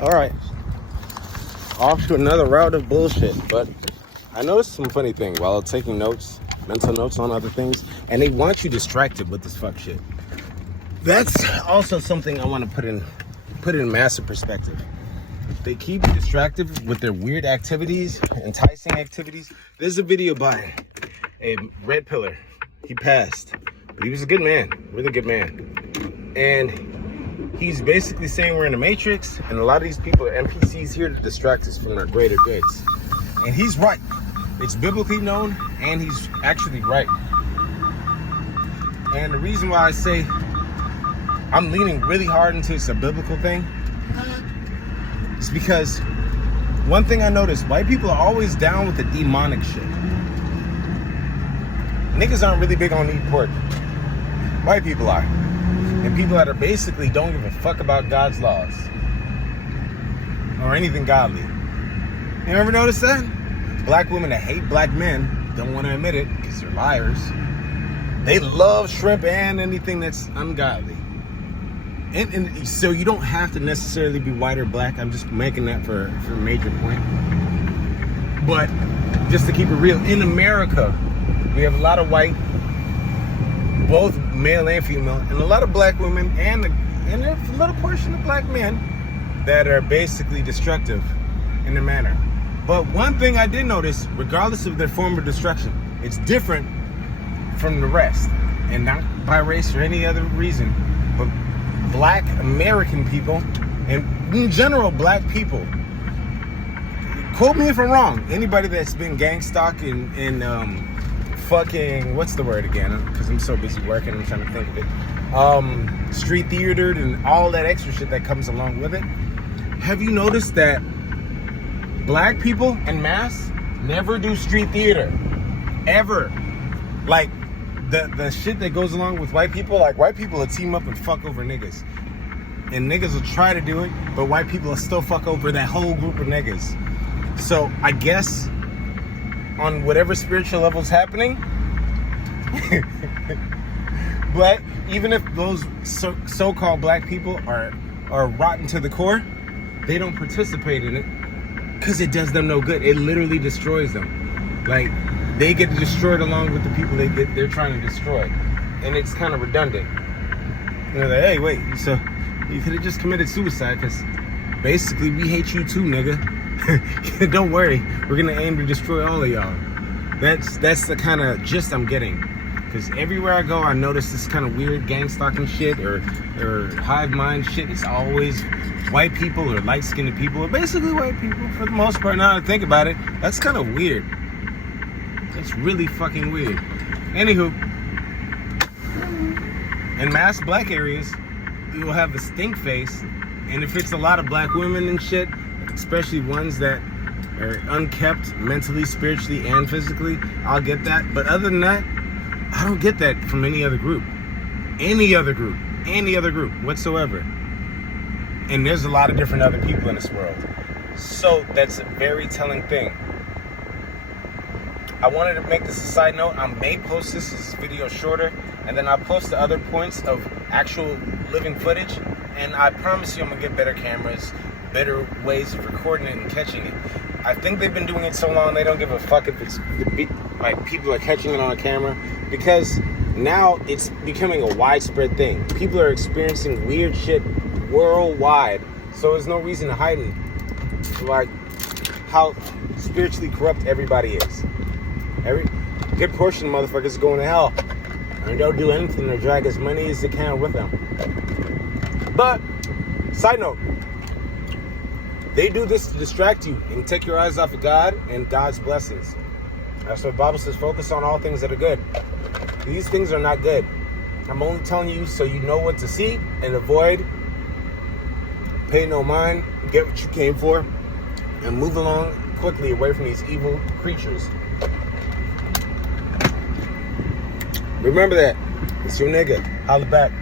All right, off to another route of bullshit. But I noticed some funny thing while taking notes, mental notes on other things, and they want you distracted with this fuck shit. That's also something I want to put in massive perspective. They keep you distracted with their weird activities, enticing activities. There's a video by a red pillar. He passed, but he was a good man, really good man. And he's basically saying we're in the Matrix, and a lot of these people are NPCs here to distract us from our greater goods. And he's right. It's biblically known, and he's actually right. And the reason why I say I'm leaning really hard into it's a biblical thing is because one thing I noticed, white people are always down with the demonic shit. Niggas aren't really big on eating pork. White people are. And people that are basically don't give a fuck about God's laws or anything godly. You ever notice that? Black women that hate black men don't want to admit it because they're liars. They love shrimp and anything that's ungodly. And so you don't have to necessarily be white or black. I'm just making that for a major point. But just to keep it real, in America, we have a lot of white, both male and female, and a lot of black women, and a little portion of black men that are basically destructive in their manner. But one thing I did notice, regardless of their form of destruction, it's different from the rest, and not by race or any other reason, but black American people, and in general, black people. Quote me if I'm wrong. Anybody that's been gang stalking and fucking, what's the word again? Because I'm so busy working, I'm trying to think of it. Street theatered and all that extra shit that comes along with it. Have you noticed that black people en masse never do street theater? Ever. Like, the shit that goes along with white people, like white people will team up and fuck over niggas. And niggas will try to do it, but white people will still fuck over that whole group of niggas. So I guess on whatever spiritual level's happening, but even if those so-called black people are rotten to the core, they don't participate in it because it does them no good. It literally destroys them. Like, they get destroyed along with the people they're trying to destroy. And it's kind of redundant. You know, like, hey, wait, so you could have just committed suicide because basically we hate you too, nigga. Don't worry, we're gonna aim to destroy all of y'all. That's the kind of gist I'm getting. Because everywhere I go, I notice this kind of weird gang stalking shit or hive mind shit. It's always white people or light-skinned people, or basically white people for the most part. Now that I think about it, that's kind of weird. It's really fucking weird. Anywho, in mass black areas, you will have the stink face, and if it's a lot of black women and shit, especially ones that are unkept mentally, spiritually, and physically, I'll get that. But other than that, I don't get that from any other group. Any other group whatsoever. And there's a lot of different other people in this world. So that's a very telling thing. I wanted to make this a side note. I may post this video shorter, and then I'll post the other points of actual living footage. And I promise you I'm gonna get better cameras, better ways of recording it and catching it. I think they've been doing it so long they don't give a fuck if it's like people are catching it on a camera, because now it's becoming a widespread thing. People are experiencing weird shit worldwide, so there's no reason to hide it. Like how spiritually corrupt everybody is. Every good portion of motherfuckers is going to hell, and they'll do anything to drag as many as they can with them. But side note, they do this to distract you and take your eyes off of God and God's blessings. That's what the Bible says, focus on all things that are good. These things are not good. I'm only telling you so you know what to see and avoid. Pay no mind, get what you came for, and move along quickly away from these evil creatures. Remember that. It's your nigga. Holla back.